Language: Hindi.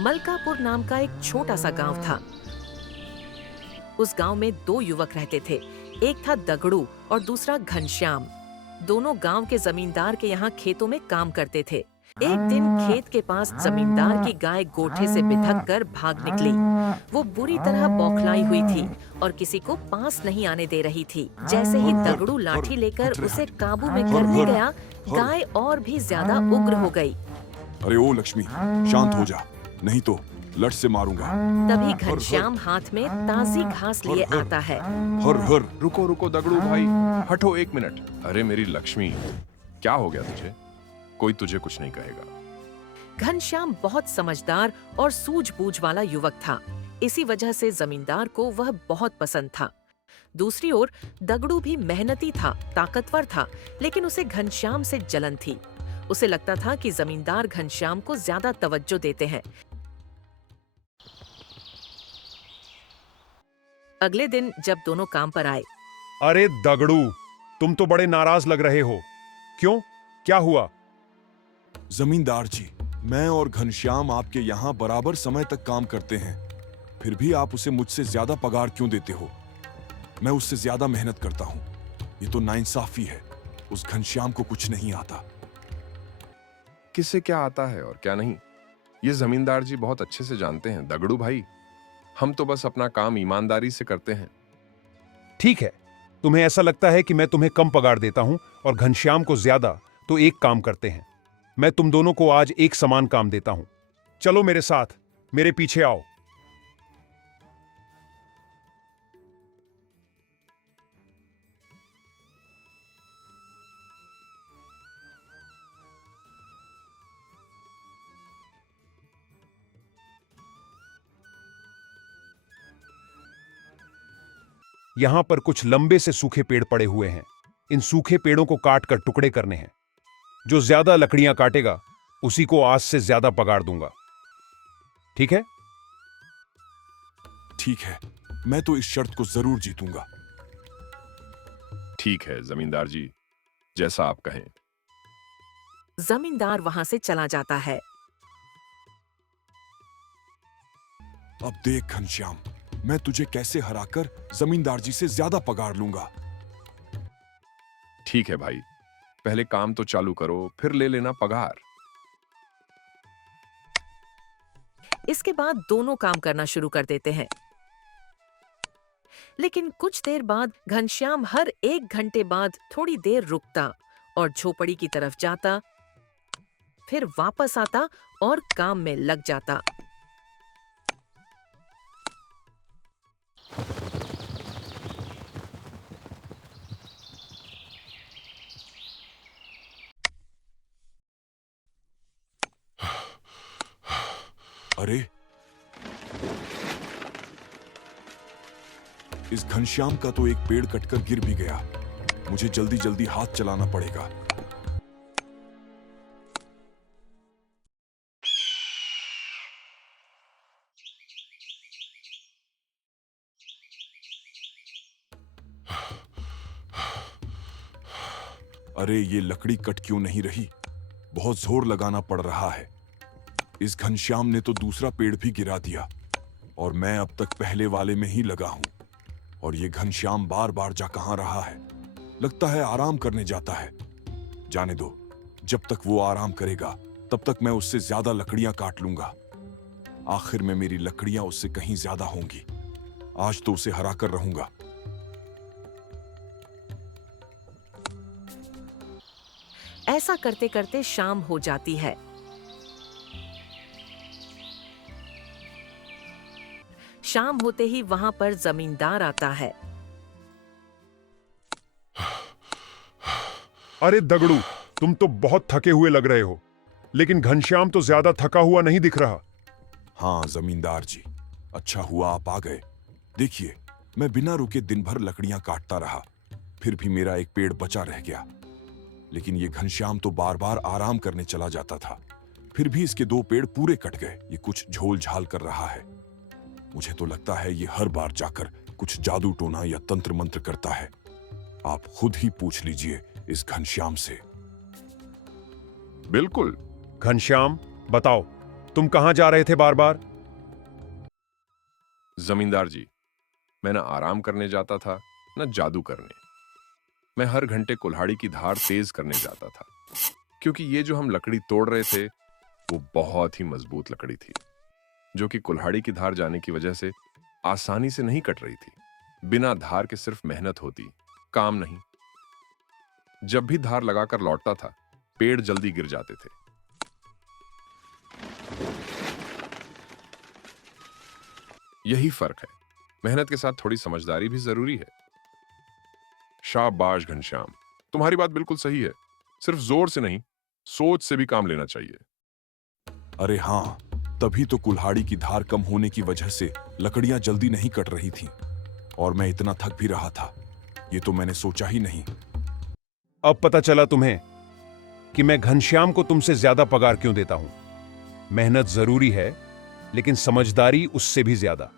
मलकापुर नाम का एक छोटा सा गांव था। उस गांव में दो युवक रहते थे। एक था दगड़ू और दूसरा घनश्याम। दोनों गांव के जमींदार के यहाँ खेतों में काम करते थे। एक दिन खेत के पास जमींदार की गाय गोठे से बिधक कर भाग निकली। वो बुरी तरह बौखलाई हुई थी और किसी को पास नहीं आने दे रही थी। जैसे ही दगड़ू लाठी लेकर उसे काबू में करने गया, गाय और भी ज्यादा उग्र हो गई। अरे ओ लक्ष्मी, शांत हो जा, नहीं तो लठ से मारूंगा। तभी घनश्याम हाथ में ताजी घास लिए आता है। हर हर। रुको रुको दगड़ू भाई, हटो एक मिनट। अरे मेरी लक्ष्मी, क्या हो गया तुझे? कोई तुझे कुछ नहीं कहेगा। घनश्याम बहुत समझदार और सूझबूझ वाला युवक था। इसी वजह से जमींदार को वह बहुत पसंद था। दूसरी ओर दगड़ू भी मेहनती था, ताकतवर था, लेकिन उसे घनश्याम से जलन थी। उसे लगता था कि जमींदार घनश्याम को ज्यादा तवज्जो देते हैं। अगले दिन जब दोनों काम पर आए, अरे दगड़ू, तुम तो बड़े नाराज लग रहे हो। क्यों, क्या हुआ? जमींदार जी, मैं और घनश्याम आपके यहाँ बराबर समय तक काम करते हैं, फिर भी आप उसे मुझसे ज्यादा पगार क्यों देते हो? मैं उससे ज्यादा मेहनत करता हूँ। ये तो नाइंसाफी है। उस घनश्याम को कुछ नहीं आता। किसे क्या आता है और क्या नहीं, ये जमींदार जी बहुत अच्छे से जानते हैं दगड़ू भाई। हम तो बस अपना काम ईमानदारी से करते हैं। ठीक है, तुम्हें ऐसा लगता है कि मैं तुम्हें कम पगार देता हूं और घनश्याम को ज्यादा, तो एक काम करते हैं, मैं तुम दोनों को आज एक समान काम देता हूं। चलो मेरे साथ, मेरे पीछे आओ। यहां पर कुछ लंबे से सूखे पेड़ पड़े हुए हैं। इन सूखे पेड़ों को काट कर टुकड़े करने हैं। जो ज्यादा लकड़ियां काटेगा उसी को आज से ज्यादा पगार दूंगा। ठीक है? ठीक है, मैं तो इस शर्त को जरूर जीतूंगा। ठीक है जमींदार जी, जैसा आप कहें। जमींदार वहां से चला जाता है। अब देख घनश्याम, मैं तुझे कैसे हराकर जमींदार जी से ज्यादा पगार लूंगा। ठीक है भाई, पहले काम तो चालू करो, फिर ले लेना पगार। इसके बाद दोनों काम करना शुरू कर देते हैं। लेकिन कुछ देर बाद घनश्याम हर 1 घंटे बाद थोड़ी देर रुकता और झोपड़ी की तरफ जाता, फिर वापस आता और काम में लग जाता। अरे, इस घनश्याम का तो एक पेड़ कटकर गिर भी गया। मुझे जल्दी जल्दी हाथ चलाना पड़ेगा। अरे, ये लकड़ी कट क्यों नहीं रही? बहुत जोर लगाना पड़ रहा है। इस घनश्याम ने तो दूसरा पेड़ भी गिरा दिया और मैं अब तक पहले वाले में ही लगा हूं। और ये घनश्याम बार बार जा कहां रहा है? लगता है आराम करने जाता है। जाने दो, जब तक वो आराम करेगा तब तक मैं उससे ज्यादा लकड़ियां काट लूंगा। आखिर में मेरी लकड़ियां उससे कहीं ज्यादा होंगी। आज तो उसे हरा कर रहूंगा। ऐसा करते करते शाम हो जाती है। शाम होते ही वहां पर जमींदार आता है। अरे दगड़ू, तुम तो बहुत थके हुए लग रहे हो, लेकिन घनश्याम तो ज्यादा थका हुआ नहीं दिख रहा। हाँ जमींदार जी, अच्छा हुआ आप आ गए। देखिए, मैं बिना रुके दिन भर लकड़ियां काटता रहा, फिर भी मेरा एक पेड़ बचा रह गया। लेकिन ये घनश्याम तो बार बार आराम करने चला जाता था, फिर भी इसके 2 पेड़ पूरे कट गए। ये कुछ झोल झाल कर रहा है। मुझे तो लगता है ये हर बार जाकर कुछ जादू टोना या तंत्र मंत्र करता है। आप खुद ही पूछ लीजिए इस घनश्याम से। बिल्कुल। घनश्याम, बताओ, तुम कहां जा रहे थे बार बार? जमींदार जी, मैं न आराम करने जाता था न जादू करने। मैं हर घंटे कुल्हाड़ी की धार तेज करने जाता था, क्योंकि ये जो हम लकड़ी तोड़ रहे थे वो बहुत ही मजबूत लकड़ी थी, जो कि कुल्हाड़ी की धार जाने की वजह से आसानी से नहीं कट रही थी। बिना धार के सिर्फ मेहनत होती, काम नहीं। जब भी धार लगाकर लौटता था, पेड़ जल्दी गिर जाते थे। यही फर्क है। मेहनत के साथ थोड़ी समझदारी भी जरूरी है। शाबाश घनश्याम, तुम्हारी बात बिल्कुल सही है। सिर्फ जोर से नहीं, सोच से भी काम लेना चाहिए। अरे हाँ, तभी तो कुल्हाड़ी की धार कम होने की वजह से लकड़ियां जल्दी नहीं कट रही थीं और मैं इतना थक भी रहा था। ये तो मैंने सोचा ही नहीं। अब पता चला तुम्हें कि मैं घनश्याम को तुमसे ज्यादा पगार क्यों देता हूं। मेहनत जरूरी है, लेकिन समझदारी उससे भी ज्यादा।